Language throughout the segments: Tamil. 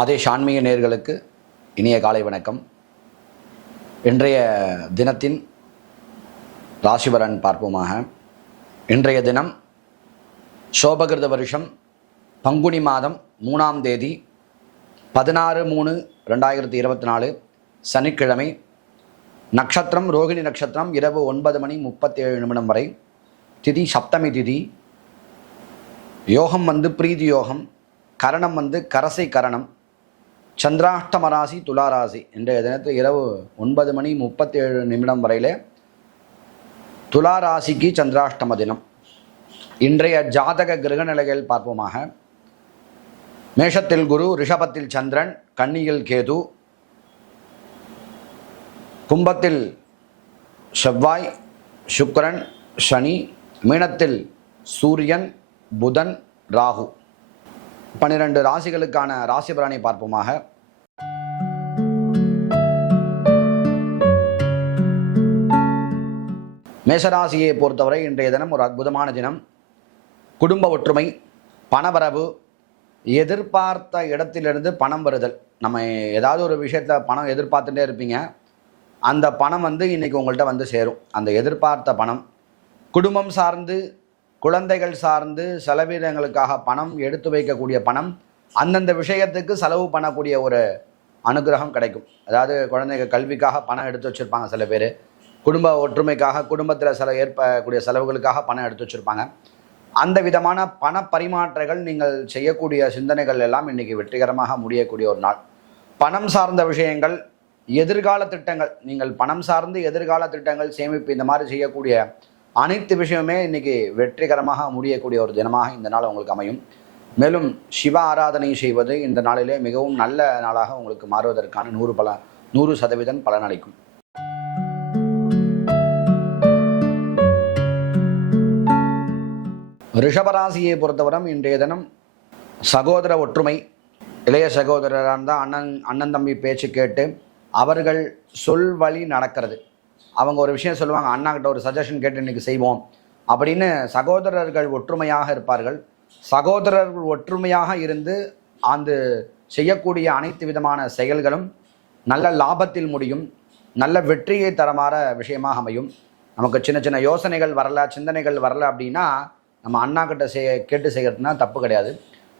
ஆதேஷ் ஆன்மீக நேர்களுக்கு இனிய காலை வணக்கம். இன்றைய தினத்தின் ராசிபலன் பார்ப்போமாக. இன்றைய தினம் சோபகிருத வருஷம் பங்குனி மாதம் மூணாம் தேதி பதினாறு மூணு ரெண்டாயிரத்தி இருபத்தி நாலு சனிக்கிழமை நட்சத்திரம் ரோகிணி நட்சத்திரம் இரவு ஒன்பது மணி முப்பத்தேழு நிமிடம் வரை திதி சப்தமி திதி. யோகம் வந்து பிரீதி யோகம் கரணம் வந்து கரசை கரணம் சந்திராஷ்டம ராசி துலா ராசி இன்றைய தினத்தில் இரவு ஒன்பது மணி முப்பத்தேழு நிமிடம் வரையிலே துலா ராசிக்கு சந்திராஷ்டம தினம். இன்றைய ஜாதக கிரக நிலைகள் பார்ப்போமாக. மேஷத்தில் குரு ரிஷபத்தில் சந்திரன் கன்னியில் கேது கும்பத்தில் செவ்வாய் சுக்கரன் சனி மீனத்தில் சூரியன் புதன் ராகு. பன்னிரண்டு ராசிகளுக்கான ராசி பலனை பார்ப்போமாக. மேசராசியை பொறுத்தவரை இன்றைய தினம் ஒரு அற்புதமான தினம். குடும்ப ஒற்றுமை பணவரவு எதிர்பார்த்த இடத்திலிருந்து பணம் வருதல். நம்ம ஏதாவது ஒரு விஷயத்தில் பணம் எதிர்பார்த்துட்டே இருப்பீங்க. அந்த பணம் வந்து இன்றைக்கி உங்கள்கிட்ட வந்து சேரும். அந்த எதிர்பார்த்த பணம் குடும்பம் சார்ந்து குழந்தைகள் சார்ந்து செலவினங்களுக்காக பணம் எடுத்து வைக்கக்கூடிய பணம் அந்தந்த விஷயத்துக்கு செலவு பண்ணக்கூடிய ஒரு அனுகிரகம் கிடைக்கும். அதாவது குழந்தைங்க கல்விக்காக பணம் எடுத்து வச்சுருப்பாங்க சில பேர். குடும்ப ஒற்றுமைக்காக குடும்பத்தில் சில ஏற்படக்கூடிய செலவுகளுக்காக பணம் எடுத்து வச்சுருப்பாங்க. அந்த விதமான பண பரிமாற்றங்கள் நீங்கள் செய்யக்கூடிய சிந்தனைகள் எல்லாம் இன்றைக்கி வெற்றிகரமாக முடியக்கூடிய ஒரு நாள். பணம் சார்ந்த விஷயங்கள் எதிர்கால திட்டங்கள் நீங்கள் பணம் சார்ந்து எதிர்கால திட்டங்கள் சேமிப்பு இந்த மாதிரி செய்யக்கூடிய அனைத்து விஷயமே இன்றைக்கி வெற்றிகரமாக முடியக்கூடிய ஒரு தினமாக இந்த நாள் உங்களுக்கு அமையும். மேலும் சிவ ஆராதனை செய்வது இந்த நாளிலே மிகவும் நல்ல நாளாக உங்களுக்கு மாறுவதற்கான நூறு பல நூறு சதவீதம் பலனளிக்கும். ரிஷபராசியை பொறுத்தவரம் இன்றைய தினம் சகோதர ஒற்றுமை இளைய சகோதரராக இருந்தால் அண்ணன் அண்ணன் தம்பி பேச்சு கேட்டு அவர்கள் சொல் வழி நடக்கிறது. அவங்க ஒரு விஷயம் சொல்லுவாங்க அண்ணா கிட்ட ஒரு சஜஷன் கேட்டு இன்னைக்கு செய்வோம். அப்படின்னு சகோதரர்கள் ஒற்றுமையாக இருப்பார்கள். சகோதரர்கள் ஒற்றுமையாக இருந்து அந்த செய்யக்கூடிய அனைத்து விதமான செயல்களும் நல்ல லாபத்தில் முடியும். நல்ல வெற்றியை தரமாற விஷயமாக அமையும். நமக்கு சின்ன சின்ன யோசனைகள் வரல சிந்தனைகள் வரல அப்படின்னா நம்ம அண்ணா கிட்ட செய்ய கேட்டு செய்கிறதுனா தப்பு கிடையாது.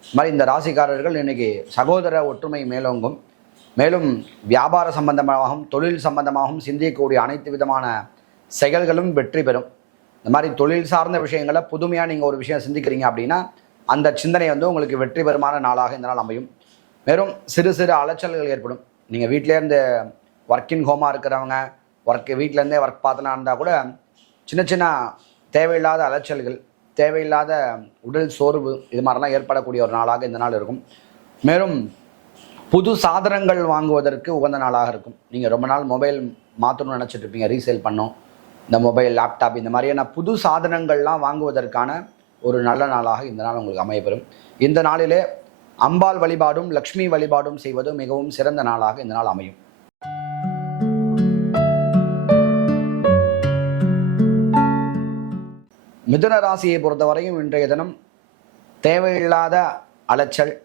இது மாதிரி இந்த ராசிக்காரர்கள் இன்றைக்கி சகோதர ஒற்றுமை மேலோங்கும். மேலும் வியாபார சம்பந்தமாகவும் தொழில் சம்பந்தமாகவும் சிந்திக்கக்கூடிய அனைத்து விதமான செயல்களும் வெற்றி பெறும். இந்த மாதிரி தொழில் சார்ந்த விஷயங்களை புதுமையாக நீங்கள் ஒரு விஷயம் சிந்திக்கிறீங்க அப்படின்னா அந்த சிந்தனை வந்து உங்களுக்கு வெற்றி பெறுமான நாளாக இந்த நாள் அமையும். மேலும் சிறு சிறு அலைச்சல்கள் ஏற்படும். நீங்கள் வீட்டிலேருந்து ஒர்க்கின் ஹோமாக இருக்கிறவங்க ஒர்க்கு வீட்டிலேருந்தே ஒர்க் பார்த்துலாம் இருந்தால் கூட சின்ன சின்ன தேவையில்லாத அலைச்சல்கள் தேவையில்லாத உடல் சோர்வு இது மாதிரிலாம் ஏற்படக்கூடிய ஒரு நாளாக இந்த நாள் இருக்கும். மேலும் புது சாதனங்கள் வாங்குவதற்கு உகந்த நாளாக இருக்கும். நீங்கள் ரொம்ப நாள் மொபைல் மாற்றணும்னு நினச்சிட்டு இருப்பீங்க ரீசேல் பண்ணோம் இந்த மொபைல் லேப்டாப் இந்த மாதிரியான புது சாதனங்கள்லாம் வாங்குவதற்கான ஒரு நல்ல நாளாக இந்த நாள் உங்களுக்கு அமையப்பெறும். இந்த நாளிலே அம்பாள் வழிபாடும் லக்ஷ்மி வழிபாடும் செய்வது மிகவும் சிறந்த நாளாக இந்த நாள் அமையும். மிதுன ராசியை பொறுத்தவரையும் இன்றைய தினம் தேவையில்லாத அலைச்சல்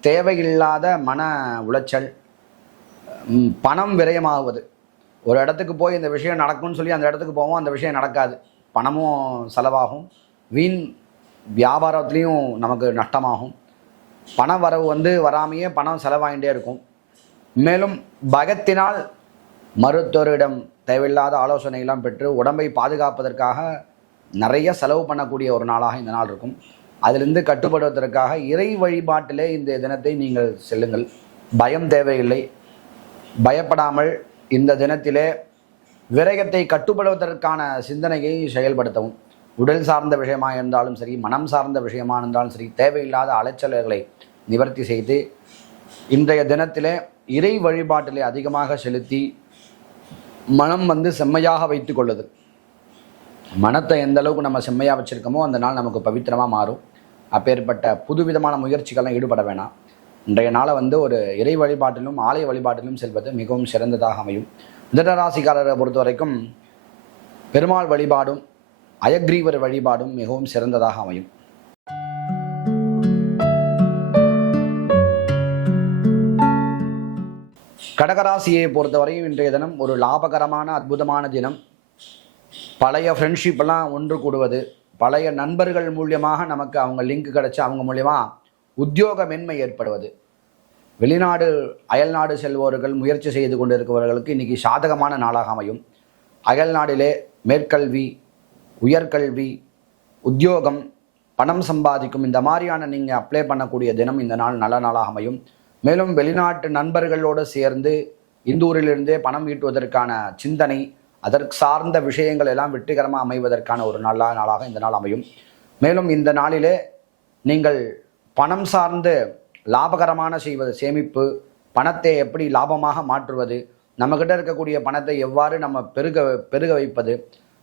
தேவையில்லாத மன உளைச்சல் பணம் விரயமாகுவது. ஒரு இடத்துக்கு போய் இந்த விஷயம் நடக்கும்னு சொல்லி அந்த இடத்துக்கு போவோம் அந்த விஷயம் நடக்காது. பணமும் செலவாகும். வீண் வியாபாரத்துலேயும் நமக்கு நஷ்டமாகும். பண வரவு வந்து வராமையே பணம் செலவாகிட்டே இருக்கும். மேலும் பகத்தினால் மருத்துவரிடம் தேவையில்லாத ஆலோசனையெல்லாம் பெற்று உடம்பை பாதுகாப்பதற்காக நிறைய செலவு பண்ணக்கூடிய ஒரு நாளாக இந்த நாள் இருக்கும். அதிலிருந்து கட்டுப்படுவதற்காக இறை வழிபாட்டிலே இந்த தினத்தை நீங்கள் செல்லுங்கள். பயம் தேவையில்லை. பயப்படாமல் இந்த தினத்திலே விரயத்தை கட்டுப்படுவதற்கான சிந்தனையை செயல்படுத்தவும். உடல் சார்ந்த விஷயமாக இருந்தாலும் சரி மனம் சார்ந்த விஷயமாக இருந்தாலும் சரி தேவையில்லாத அலைச்சல்களை நிவர்த்தி செய்து இன்றைய தினத்திலே இறை வழிபாட்டிலே அதிகமாக செலுத்தி மனம் வந்து செம்மையாக வைத்து கொள்ளுதல். மனத்தை எந்த அளவுக்கு நம்ம செம்மையாக வச்சுருக்கோமோ அந்த நாள் நமக்கு பவித்திரமாக மாறும். அப்பேற்பட்ட புதுவிதமான முயற்சிகள்லாம் ஈடுபட வேணாம். இன்றைய நாளை வந்து ஒரு இறை வழிபாட்டிலும் ஆலய வழிபாட்டிலும் செல்வது மிகவும் சிறந்ததாக அமையும். மிதனராசிக்காரரை பொறுத்த வரைக்கும் பெருமாள் வழிபாடும் அயக்ரீவர் வழிபாடும் மிகவும் சிறந்ததாக அமையும். கடகராசியை பொறுத்தவரையும் இன்றைய தினம் ஒரு லாபகரமான அற்புதமான தினம். பழைய ஃப்ரெண்ட்ஷிப்பெல்லாம் ஒன்று கூடுவது. பழைய நண்பர்கள் மூலியமாக நமக்கு அவங்க லிங்க் கிடச்சி அவங்க மூலயமா உத்தியோக மென்மை ஏற்படுவது. வெளிநாடு அயல்நாடு செல்வோர்கள் முயற்சி செய்து கொண்டிருக்கிறவர்களுக்கு இன்றைக்கி சாதகமான நாளாக அமையும். அயல்நாடிலே மேற்கல்வி உயர்கல்வி உத்தியோகம் பணம் சம்பாதிக்கும் இந்த மாதிரியான நீங்கள் அப்ளை பண்ணக்கூடிய தினம் இந்த நாள் நல்ல நாளாக அமையும். மேலும் வெளிநாட்டு நண்பர்களோடு சேர்ந்து இந்தூரிலிருந்தே பணம் ஈட்டுவதற்கான சிந்தனை அதற்கு சார்ந்த விஷயங்கள் எல்லாம் வெற்றிகரமாக அமைவதற்கான ஒரு நல்ல நாளாக இந்த நாள் அமையும். மேலும் இந்த நாளிலே நீங்கள் பணம் சார்ந்து லாபகரமான செய்வது சேமிப்பு பணத்தை எப்படி லாபமாக மாற்றுவது நம்மக்கிட்ட இருக்கக்கூடிய பணத்தை எவ்வாறு நம்ம பெருக பெருக வைப்பது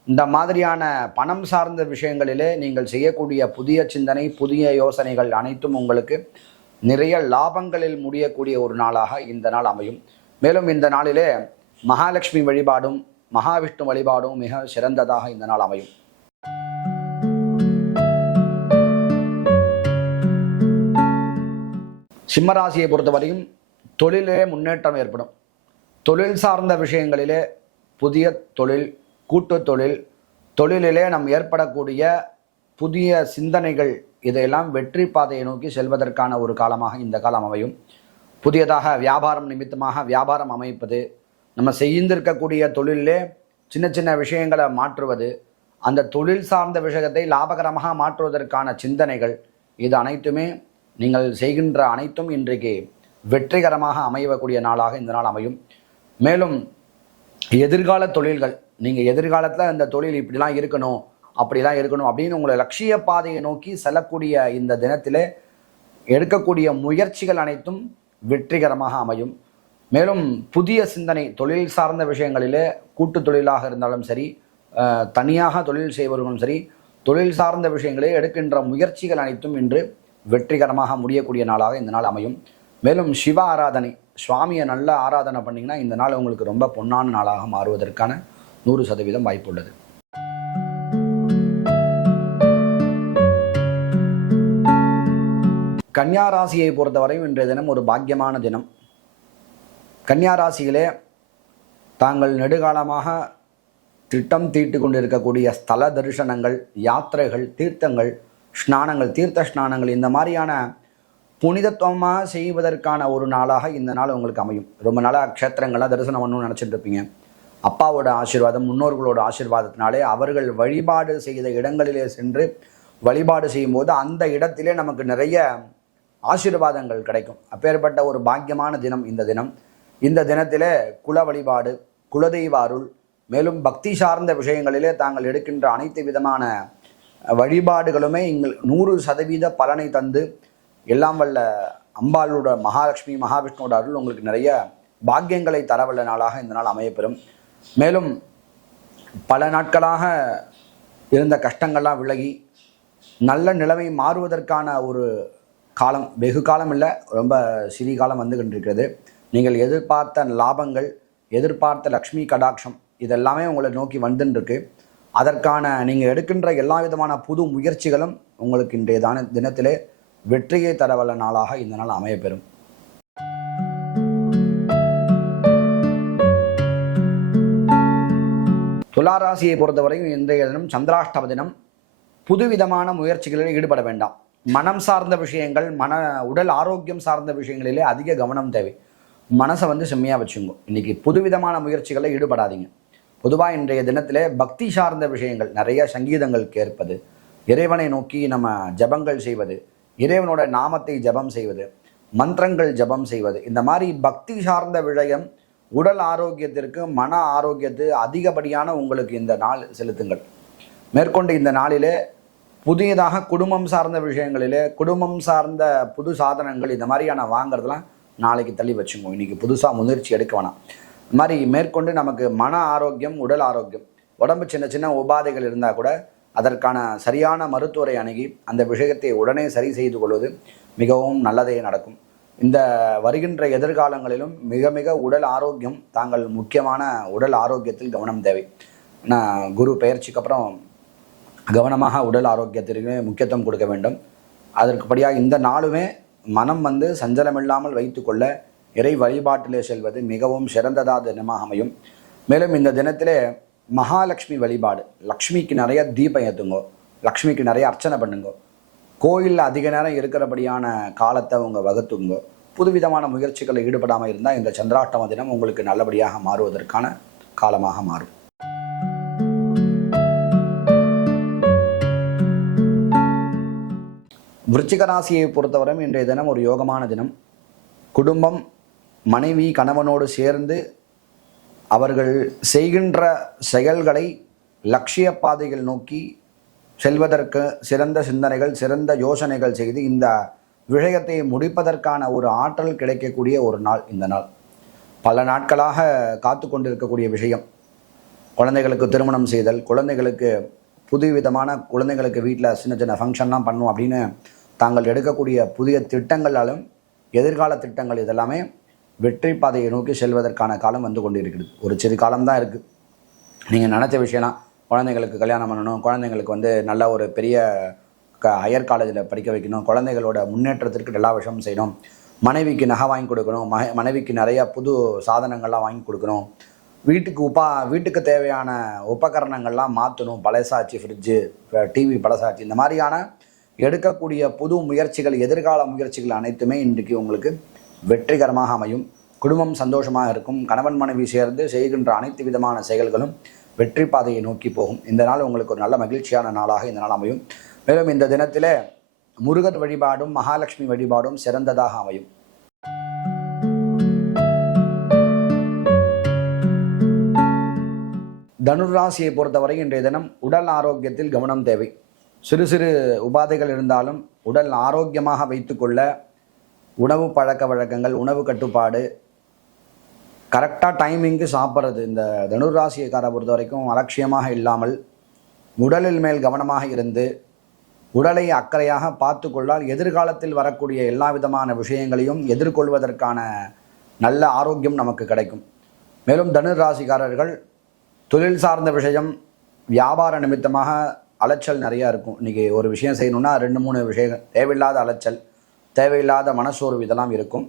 இந்த மாதிரியான பணம் சார்ந்த விஷயங்களிலே நீங்கள் செய்யக்கூடிய புதிய சிந்தனை புதிய யோசனைகள் அனைத்தும் உங்களுக்கு நிறைய லாபங்களில் முடியக்கூடிய ஒரு நாளாக இந்த நாள் அமையும். மேலும் இந்த நாளிலே மகாலட்சுமி வழிபாடும் மகாவிஷ்ணு வழிபாடும் மிக சிறந்ததாக இந்த நாள் அமையும். சிம்மராசியை பொறுத்தவரையும் தொழிலே முன்னேற்றம் ஏற்படும். தொழில் சார்ந்த விஷயங்களிலே புதிய தொழில் கூட்டு தொழில் தொழிலிலே நம் ஏற்படக்கூடிய புதிய சிந்தனைகள் இதையெல்லாம் வெற்றி பாதையை நோக்கி செல்வதற்கான ஒரு காலமாக இந்த காலம் அமையும். புதியதாக வியாபாரம் நிமித்தமாக வியாபாரம் அமைப்பது நம்ம செய்திருக்கக்கூடிய தொழிலே சின்ன சின்ன விஷயங்களை மாற்றுவது அந்த தொழில் சார்ந்த விஷயத்தை லாபகரமாக மாற்றுவதற்கான சிந்தனைகள் இது அனைத்துமே நீங்கள் செய்கின்ற அனைத்தும் இன்றைக்கு வெற்றிகரமாக அமையக்கூடிய நாளாக இந்த நாள் அமையும். மேலும் எதிர்கால தொழில்கள் நீங்கள் எதிர்காலத்தில் இந்த தொழில் இப்படிலாம் இருக்கணும் அப்படிலாம் இருக்கணும் அப்படின்னு உங்களை லட்சிய பாதையை நோக்கி செல்லக்கூடிய இந்த தினத்தில் எடுக்கக்கூடிய முயற்சிகள் அனைத்தும் வெற்றிகரமாக அமையும். மேலும் புதிய சிந்தனை தொழில் சார்ந்த விஷயங்களிலே கூட்டு தொழிலாக இருந்தாலும் சரி தனியாக தொழில் செய்வர்களும் சரி தொழில் சார்ந்த விஷயங்களே எடுக்கின்ற முயற்சிகள் அனைத்தும் இன்று வெற்றிகரமாக முடியக்கூடிய நாளாக இந்த நாள் அமையும். மேலும் சிவ ஆராதனை சுவாமியை நல்ல ஆராதனை பண்ணிங்கன்னா இந்த நாள் உங்களுக்கு ரொம்ப பொன்னான நாளாக மாறுவதற்கான நூறு சதவீதம் வாய்ப்புள்ளது. கன்னியா ராசியை பொறுத்தவரையும் இன்றைய தினம் ஒரு பாக்கியமான தினம். கன்னியாராசிகளே தாங்கள் நெடுகாலமாக திட்டம் தீட்டு கொண்டிருக்கக்கூடிய ஸ்தல தரிசனங்கள் யாத்திரைகள் தீர்த்தங்கள் ஸ்நானங்கள் தீர்த்த ஸ்நானங்கள் இந்த மாதிரியான புனிதத்துவமாக செய்வதற்கான ஒரு நாளாக இந்த நாள் உங்களுக்கு அமையும். ரொம்ப நாளாக க்ஷேத்திரங்கள்லாம் தரிசனம் பண்ணணும்னு நினச்சிட்டு இருப்பீங்க. அப்பாவோட ஆசீர்வாதம் முன்னோர்களோட ஆசீர்வாதத்தினாலே அவர்கள் வழிபாடு செய்த இடங்களிலே சென்று வழிபாடு செய்யும்போது அந்த இடத்திலே நமக்கு நிறைய ஆசீர்வாதங்கள் கிடைக்கும். அப்பேற்பட்ட ஒரு பாக்கியமான தினம் இந்த தினம். இந்த தினத்திலே குல வழிபாடு குலதெய்வ அருள் மேலும் பக்தி சார்ந்த விஷயங்களிலே தாங்கள் எடுக்கின்ற அனைத்து விதமான வழிபாடுகளுமே எங்கள் நூறு சதவீத பலனை தந்து எல்லாம் வல்ல அம்பாளோட மகாலட்சுமி மகாவிஷ்ணுவோட அருள் உங்களுக்கு நிறைய பாக்கியங்களை தரவல்ல நாளாக இந்த நாள் அமையப்பெறும். மேலும் பல நாட்களாக இருந்த கஷ்டங்கள்லாம் விலகி நல்ல நிலைமை மாறுவதற்கான ஒரு காலம் வெகு காலம் இல்லை ரொம்ப சிறிய காலம் வந்து கொண்டிருக்கிறது. நீங்கள் எதிர்பார்த்த லாபங்கள் எதிர்பார்த்த லக்ஷ்மி கடாட்சம் இதெல்லாமே உங்களை நோக்கி வந்துட்டுருக்கு அதற்கான நீங்கள் எடுக்கின்ற எல்லா விதமான புது முயற்சிகளும் உங்களுக்கு இன்றைய தான தினத்திலே வெற்றியை தரவல்ல நாளாக இந்த நாள் அமையப்பெறும். துளாராசியை பொறுத்தவரையும் இன்றைய தினம் சந்திராஷ்டம தினம் புதுவிதமான முயற்சிகளில் ஈடுபட வேண்டாம். மனம் சார்ந்த விஷயங்கள் மன உடல் ஆரோக்கியம் சார்ந்த விஷயங்களிலே அதிக கவனம் தேவை. மனசை வந்து செம்மையாக வச்சுங்க. இன்னைக்கு புதுவிதமான முயற்சிகளில் ஈடுபடாதீங்க. பொதுவாக இன்றைய தினத்திலே பக்தி சார்ந்த விஷயங்கள் நிறைய சங்கீதங்கள் கேட்பது இறைவனை நோக்கி நம்ம ஜபங்கள் செய்வது இறைவனோட நாமத்தை ஜபம் செய்வது மந்திரங்கள் ஜபம் செய்வது இந்த மாதிரி பக்தி சார்ந்த விஷயம் உடல் ஆரோக்கியத்திற்கு மன ஆரோக்கியத்து அதிகப்படியான உங்களுக்கு இந்த நாள் செலுத்துங்கள். மேற்கொண்டு இந்த நாளிலே புதியதாக குடும்பம் சார்ந்த விஷயங்களிலே குடும்பம் சார்ந்த புது சாதனங்கள் இந்த மாதிரியான வாங்குறதெல்லாம் நாளைக்கு தள்ளி வச்சுங்க. இன்றைக்கி புதுசாக முயற்சி எடுக்க வேணாம். இந்த மாதிரி மேற்கொண்டு நமக்கு மன ஆரோக்கியம் உடல் ஆரோக்கியம். உடம்பு சின்ன சின்ன உபாதைகள் இருந்தால் கூட அதற்கான சரியான மருத்துவரை அணுகி அந்த விஷயத்தை உடனே சரி செய்து கொள்வது மிகவும் நல்லதே நடக்கும். இந்த வருகின்ற எதிர்காலங்களிலும் மிக மிக உடல் ஆரோக்கியம் தாங்கள் முக்கியமான உடல் ஆரோக்கியத்தில் கவனம் தேவை. நான் குரு பெயர்ச்சிக்கு அப்புறம் கவனமாக உடல் ஆரோக்கியத்திற்கு முக்கியத்துவம் கொடுக்க வேண்டும். அதற்குபடியாக இந்த நாளுமே மனம் வந்து சஞ்சலமில்லாமல் வைத்துக்கொள்ள இறை வழிபாட்டிலே செல்வது மிகவும் சிறந்ததா தினமாக அமையும். மேலும் இந்த தினத்திலே மகாலட்சுமி வழிபாடு லக்ஷ்மிக்கு நிறைய தீபம் ஏற்றுங்கோ லக்ஷ்மிக்கு நிறைய அர்ச்சனை பண்ணுங்க. கோயிலில் அதிக நேரம் இருக்கிறபடியான காலத்தை அவங்க வகுத்துங்க. புதுவிதமான முயற்சிகளில் ஈடுபடாமல் இருந்தால் இந்த சந்திராஷ்டம தினம் உங்களுக்கு நல்லபடியாக மாறுவதற்கான காலமாக மாறும். விருச்சிக ராசியை பொறுத்தவரை இன்றைய தினம் ஒரு யோகமான தினம். குடும்பம் மனைவி கணவனோடு சேர்ந்து அவர்கள் செய்கின்ற செயல்களை லட்சிய பாதைகள் நோக்கி செல்வதற்கு சிறந்த சிந்தனைகள் சிறந்த யோசனைகள் செய்து இந்த விஷயத்தை முடிப்பதற்கான ஒரு ஆற்றல் கிடைக்கக்கூடிய ஒரு நாள் இந்த நாள். பல நாட்களாக காத்து கொண்டிருக்கக்கூடிய விஷயம். குழந்தைகளுக்கு திருமணம் செய்தல் குழந்தைகளுக்கு புதுவிதமான குழந்தைகளுக்கு வீட்டில் சின்ன சின்ன ஃபங்க்ஷன்லாம் பண்ணும் அப்படின்னு தாங்கள் எடுக்கக்கூடிய புதிய திட்டங்களாலும் எதிர்கால திட்டங்கள் இதெல்லாமே வெற்றி பாதையை நோக்கி செல்வதற்கான காலம் வந்து கொண்டிருக்கிறது. ஒரு சிறு காலம்தான் இருக்குது நீங்கள் நினச்ச விஷயம்லாம் குழந்தைங்களுக்கு கல்யாணம் பண்ணணும் குழந்தைங்களுக்கு வந்து நல்ல ஒரு பெரிய க ஹையர் காலேஜில் படிக்க வைக்கணும் குழந்தைகளோட முன்னேற்றத்திற்கு எல்லா விஷயமும் செய்யணும் மனைவிக்கு நகை வாங்கி கொடுக்கணும் மக மனைவிக்கு நிறைய புது சாதனங்கள்லாம் வாங்கி கொடுக்கணும் வீட்டுக்கு உபா வீட்டுக்கு தேவையான உபகரணங்கள்லாம் மாற்றணும் பழசாச்சு ஃப்ரிட்ஜு டிவி பழசாச்சு இந்த மாதிரியான எடுக்கக்கூடிய புது முயற்சிகள் எதிர்கால முயற்சிகள் அனைத்துமே இன்றைக்கு உங்களுக்கு வெற்றிகரமாக அமையும். குடும்பம் சந்தோஷமாக இருக்கும். கணவன் மனைவி சேர்ந்து செய்கின்ற அனைத்து விதமான செயல்களும் வெற்றி பாதையை நோக்கி போகும். இந்த நாள் உங்களுக்கு ஒரு நல்ல மகிழ்ச்சியான நாளாக இந்த நாள் அமையும். மேலும் இந்த தினத்தில் முருகர் வழிபாடும் மகாலட்சுமி வழிபாடும் சிறந்ததாக அமையும். தனுராசியை பொறுத்தவரை இன்றைய தினம் உடல் ஆரோக்கியத்தில் கவனம் தேவை. சிறு சிறு உபாதைகள் இருந்தாலும் உடல் ஆரோக்கியமாக வைத்துக்கொள்ள உணவு பழக்க வழக்கங்கள் உணவு கட்டுப்பாடு கரெக்டாக டைமிங்க்கு சாப்பிட்றது. இந்த தனுராசியக்காரை பொறுத்த வரைக்கும் அலட்சியமாக இல்லாமல் உடலில் மேல் கவனமாக இருந்து உடலை அக்கறையாக பார்த்து கொள்ளால் எதிர்காலத்தில் வரக்கூடிய எல்லா விதமான விஷயங்களையும் எதிர்கொள்வதற்கான நல்ல ஆரோக்கியம் நமக்கு கிடைக்கும். மேலும் தனுர் ராசிக்காரர்கள் தொழில் சார்ந்த விஷயம் வியாபார நிமித்தமாக அலைச்சல் நிறையா இருக்கும். இன்றைக்கி ஒரு விஷயம் செய்யணும்னா ரெண்டு மூணு விஷயங்கள். தேவையில்லாத அலைச்சல் தேவையில்லாத மனசோர்வு இதெல்லாம் இருக்கும்.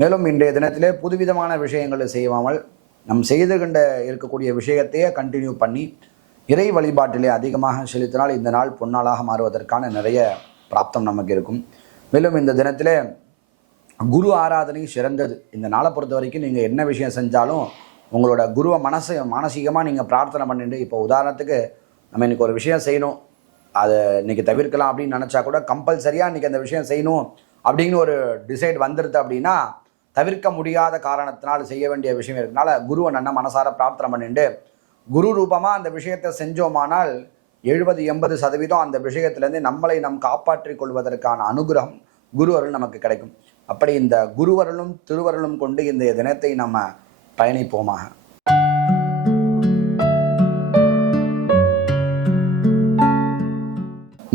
மேலும் இன்றைய தினத்திலே புதுவிதமான விஷயங்களை செய்யாமல் நம் செய்து கொண்ட இருக்கக்கூடிய விஷயத்தையே கண்டினியூ பண்ணி இறை வழிபாட்டிலே அதிகமாக செலுத்தினால் இந்த நாள் பொன்னாளாக மாறுவதற்கான நிறைய பிராப்தம் நமக்கு இருக்கும். மேலும் இந்த தினத்திலே குரு ஆராதனை சிறந்தது. இந்த நாளை பொறுத்த வரைக்கும் நீங்கள் என்ன விஷயம் செஞ்சாலும் உங்களோட குருவை மனசு மானசீகமாக நீங்கள் பிரார்த்தனை பண்ணிட்டு இப்போ உதாரணத்துக்கு நம்ம இன்னைக்கு ஒரு விஷயம் செய்யணும். அதை இன்னைக்கு தவிர்க்கலாம் அப்படின்னு நினச்சா கூட கம்பல்சரியாக இன்னைக்கு அந்த விஷயம் செய்யணும் அப்படின்னு ஒரு டிசைட் வந்துடுது அப்படின்னா தவிர்க்க முடியாத காரணத்தினால் செய்ய வேண்டிய விஷயம் இருக்கனால குருவை நன்ன மனசார பிரார்த்தனை பண்ணிட்டு குரு ரூபமாக அந்த விஷயத்தை செஞ்சோமானால் எழுபது எண்பது சதவீதம் அந்த விஷயத்திலேருந்து நம்மளை நம் காப்பாற்றிக் கொள்வதற்கான அனுகிரகம் குருவருள் நமக்கு கிடைக்கும். அப்படி இந்த குருவருளும் திருவருளும் கொண்டு இந்த தினத்தை நம்ம பயணிப்போமாக.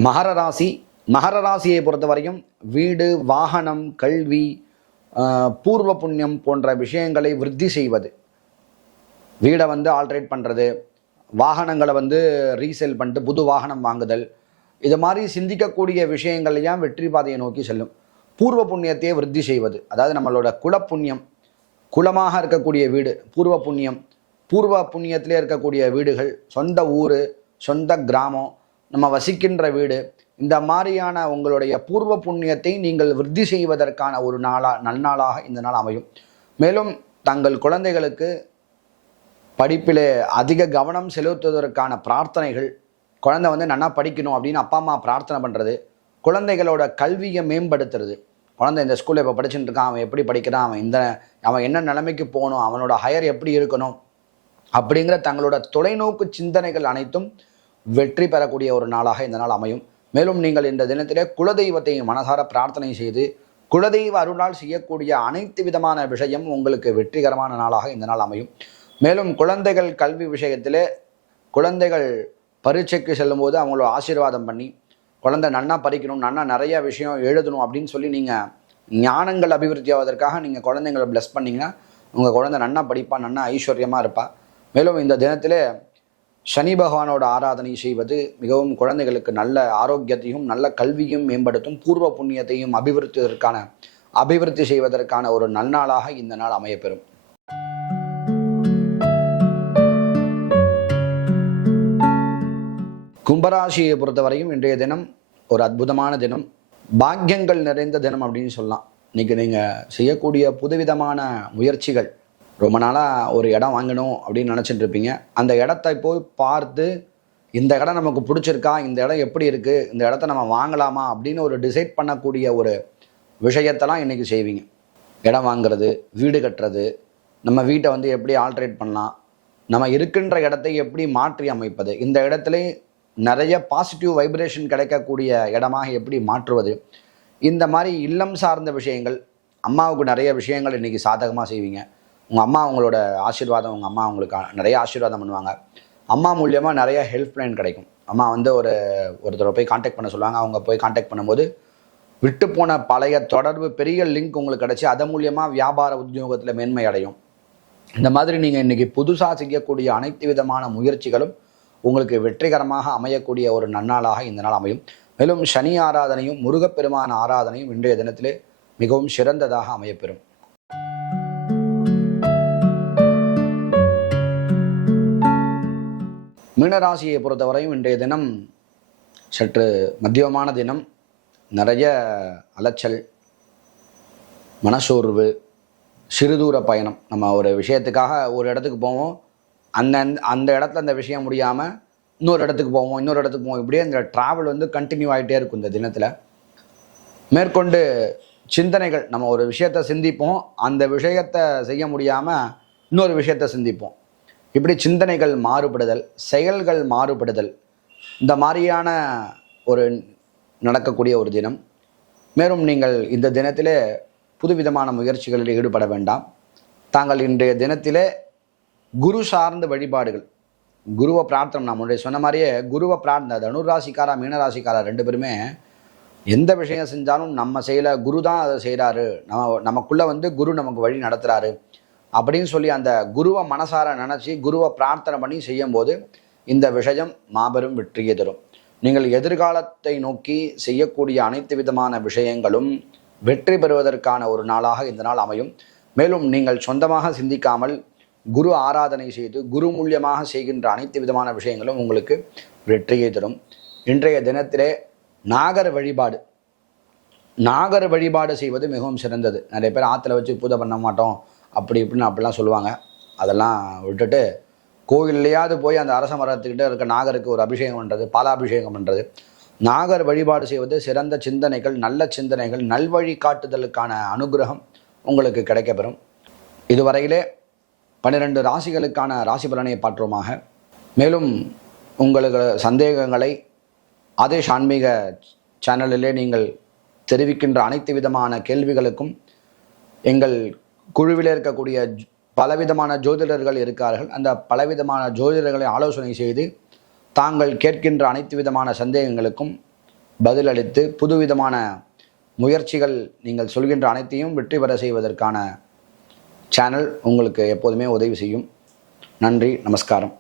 மகர ராசி மகர ராசியை பொறுத்தவரையும் வீடு வாகனம் கல்வி பூர்வ புண்ணியம் போன்ற விஷயங்களை விருத்தி செய்வது. வீடை வந்து ஆல்ட்ரேட் பண்ணுறது வாகனங்களை வந்து ரீசேல் பண்ணிட்டு புது வாகனம் வாங்குதல் இது மாதிரி சிந்திக்கக்கூடிய விஷயங்களையும் வெற்றி பாதையை நோக்கி செல்லும். பூர்வ புண்ணியத்தையே விருத்தி செய்வது. அதாவது நம்மளோட குல புண்ணியம் குலமாக இருக்கக்கூடிய வீடு பூர்வ புண்ணியம் பூர்வ புண்ணியத்திலே இருக்கக்கூடிய வீடுகள் சொந்த ஊர் சொந்த கிராமம் நம்ம வசிக்கின்ற வீடு இந்த மாதிரியான உங்களுடைய பூர்வ புண்ணியத்தை நீங்கள் விருத்தி செய்வதற்கான ஒரு நாளாக நன்னாளாக இந்த நாள் அமையும். மேலும் தங்கள் குழந்தைகளுக்கு படிப்பிலே அதிக கவனம் செலுத்துவதற்கான பிரார்த்தனைகள் குழந்தை வந்து நல்லா படிக்கணும் அப்படின்னு அப்பா அம்மா பிரார்த்தனை பண்ணுறது குழந்தைகளோட கல்வியை மேம்படுத்துறது. குழந்தை இந்த ஸ்கூலில் இப்போ படிச்சுட்டு இருக்கான் அவன் எப்படி படிக்கிறான் அவன் இந்த அவன் என்ன நிலைமைக்கு போகணும் அவனோட ஹையர் எப்படி இருக்கணும் அப்படிங்கிற தங்களோட தொலைநோக்கு சிந்தனைகள் அனைத்தும் வெற்றி பெறக்கூடிய ஒரு நாளாக இந்த நாள் அமையும். மேலும் நீங்கள் இந்த தினத்திலே குலதெய்வத்தை மனசார பிரார்த்தனை செய்து குலதெய்வ அருளால் செய்யக்கூடிய அனைத்து விதமான விஷயம் உங்களுக்கு வெற்றிகரமான நாளாக இந்த நாள் அமையும். மேலும் குழந்தைகள் கல்வி விஷயத்திலே குழந்தைகள் பரீட்சைக்கு செல்லும்போது அவங்களோட ஆசீர்வாதம் பண்ணி குழந்தை நன்னா படிக்கணும் நன்னா நிறைய விஷயம் எழுதணும் அப்படின்னு சொல்லி நீங்கள் ஞானங்கள் அபிவிருத்தி ஆவதற்காக நீங்கள் குழந்தைங்களை ப்ளஸ் பண்ணீங்கன்னா உங்கள் குழந்தை நன்னா படிப்பா நன்னா ஐஸ்வர்யமாக இருப்பா. மேலும் இந்த தினத்திலே சனி பகவானோட ஆராதனை செய்வது மிகவும் குழந்தைகளுக்கு நல்ல ஆரோக்கியத்தையும் நல்ல கல்வியும் மேம்படுத்தும் பூர்வ புண்ணியத்தையும் அபிவிருத்துவதற்கான அபிவிருத்தி செய்வதற்கான ஒரு நன்னாளாக இந்த நாள் அமையப்பெறும். கும்பராசியை பொறுத்தவரையும் இன்றைய தினம் ஒரு அற்புதமான தினம். பாக்கியங்கள் நிறைந்த தினம் அப்படின்னு சொல்லலாம். இன்னைக்கு நீங்கள் செய்யக்கூடிய புதுவிதமான முயற்சிகள் ரொம்ப நாளாக ஒரு இடம் வாங்கணும் அப்படின்னு நினச்சிட்டு இருப்பீங்க. அந்த இடத்த போய் பார்த்து இந்த இடம் நமக்கு பிடிச்சிருக்கா? இந்த இடம் எப்படி இருக்குது இந்த இடத்த நம்ம வாங்கலாமா? அப்படின்னு ஒரு டிசைட் பண்ணக்கூடிய ஒரு விஷயத்தெல்லாம் இன்றைக்கி செய்வீங்க. இடம் வாங்குறது வீடு கட்டுறது நம்ம வீட்டை வந்து எப்படி ஆல்ட்ரேட் பண்ணலாம்? நம்ம இருக்கின்ற இடத்தை எப்படி மாற்றி அமைப்பது? இந்த இடத்துல நிறைய பாசிட்டிவ் வைப்ரேஷன் கிடைக்கக்கூடிய இடமாக எப்படி மாற்றுவது? இந்த மாதிரி இல்லம் சார்ந்த விஷயங்கள் அம்மாவுக்கு நிறைய விஷயங்கள் இன்றைக்கி சாதகமாக செய்வீங்க. உங்கள் அம்மா அவங்களோட ஆசீர்வாதம் உங்கள் அம்மா அவங்களுக்கு நிறைய ஆசீர்வாதம் பண்ணுவாங்க. அம்மா மூலியமாக நிறைய ஹெல்ப் லைன் கிடைக்கும். அம்மா வந்து ஒரு ஒருத்தரை போய் காண்டாக்ட் பண்ண சொல்லுவாங்க. அவங்க போய் காண்டாக்ட் பண்ணும்போது விட்டு போன பழைய தொடர்பு பெரிய லிங்க் உங்களுக்கு கிடைச்சி அதன் மூலியமாக வியாபார உத்தியோகத்தில் மேன்மை அடையும். இந்த மாதிரி நீங்கள் இன்றைக்கி புதுசாக செய்யக்கூடிய அனைத்து விதமான முயற்சிகளும் உங்களுக்கு வெற்றிகரமாக அமையக்கூடிய ஒரு நன்னாளாக இந்த நாள் அமையும். மேலும் சனி ஆராதனையும் முருகப்பெருமான ஆராதனையும் இன்றைய தினத்திலே மிகவும் சிறந்ததாக அமையப்பெறும். மீனராசியை பொறுத்தவரையும் இன்றைய தினம் சற்று மத்தியமான தினம். நிறைய அலைச்சல் மனசோர்வு சிறுதூர பயணம். நம்ம ஒரு விஷயத்துக்காக ஒரு இடத்துக்கு போவோம். அந்த அந்த இடத்துல அந்த விஷயம் முடியாமல் இன்னொரு இடத்துக்கு போவோம் இன்னொரு இடத்துக்கு போவோம். இப்படியே இந்த ட்ராவல் வந்து கண்டினியூ ஆகிட்டே இருக்கும் இந்த தினத்தில். மேற்கொண்டு சிந்தனைகள் நம்ம ஒரு விஷயத்தை சிந்திப்போம். அந்த விஷயத்தை செய்ய முடியாமல் இன்னொரு விஷயத்தை சிந்திப்போம். இப்படி சிந்தனைகள் மாறுபடுதல் செயல்கள் மாறுபடுதல். இந்த மாதிரியான ஒரு நடக்கக்கூடிய ஒரு தினம். மேலும் நீங்கள் இந்த தினத்திலே புதுவிதமான முயற்சிகளில் ஈடுபட வேண்டாம். தாங்கள் இன்றைய தினத்திலே குரு சார்ந்த வழிபாடுகள். குருவை பிரார்த்தனை நான் முன்னாடி சொன்ன மாதிரியே குருவை பிரார்த்தனை தனுராசிக்காரா மீனராசிக்காரா ரெண்டு பேருமே எந்த விஷயம் செஞ்சாலும் நம்ம செய்யல குரு தான் அதை செய்கிறாரு நம்ம நமக்குள்ளே வந்து குரு நமக்கு வழி நடத்துகிறாரு அப்படின்னு சொல்லி அந்த குருவை மனசார நினச்சி குருவை பிரார்த்தனை பண்ணி செய்யும்போது இந்த விஷயம் மாபெரும் வெற்றியை தரும். நீங்கள் எதிர்காலத்தை நோக்கி செய்யக்கூடிய அனைத்து விதமான விஷயங்களும் வெற்றி பெறுவதற்கான ஒரு நாளாக இந்த நாள் அமையும். மேலும் நீங்கள் சொந்தமாக சிந்திக்காமல் குரு ஆராதனை செய்து குரு மூலியமாக செய்கின்ற அனைத்து விதமான விஷயங்களும் உங்களுக்கு வெற்றியை தரும். இன்றைய தினத்திலே நாகர் வழிபாடு. நாகர் வழிபாடு செய்வது மிகவும் சிறந்தது. நிறைய பேர் ஆற்றுல வச்சு பூஜை பண்ண மாட்டோம். அப்படி இப்படின்னு அப்படிலாம் சொல்லுவாங்க. அதெல்லாம் விட்டுட்டு கோவில்லையாவது போய் அந்த அரச மரத்துக்கிட்ட இருக்க நாகருக்கு ஒரு அபிஷேகம் பண்ணுறது பாலாபிஷேகம் பண்ணுறது நாகர் வழிபாடு செய்வது சிறந்த சிந்தனைகள் நல்ல சிந்தனைகள் நல்வழி காட்டுதலுக்கான அனுகிரகம் உங்களுக்கு கிடைக்கப்பெறும். இதுவரையிலே பன்னிரெண்டு ராசிகளுக்கான ராசி பலனை பாற்றுவோமாக மேலும் உங்களுக்கு சந்தேகங்களை ஆதேஷ் ஆன்மீக சேனலிலே நீங்கள் தெரிவிக்கின்ற அனைத்து விதமான கேள்விகளுக்கும் எங்கள் குழுவில் இருக்கக்கூடிய பலவிதமான ஜோதிடர்கள் இருக்கார்கள். அந்த பலவிதமான ஜோதிடர்களை ஆலோசனை செய்து தாங்கள் கேட்கின்ற அனைத்து விதமான சந்தேகங்களுக்கும் பதிலளித்து புதுவிதமான முயற்சிகள் நீங்கள் சொல்கின்ற அனைத்தையும் வெற்றி பெற செய்வதற்கான சேனல் உங்களுக்கு எப்போதுமே உதவி செய்யும். நன்றி நமஸ்காரம்.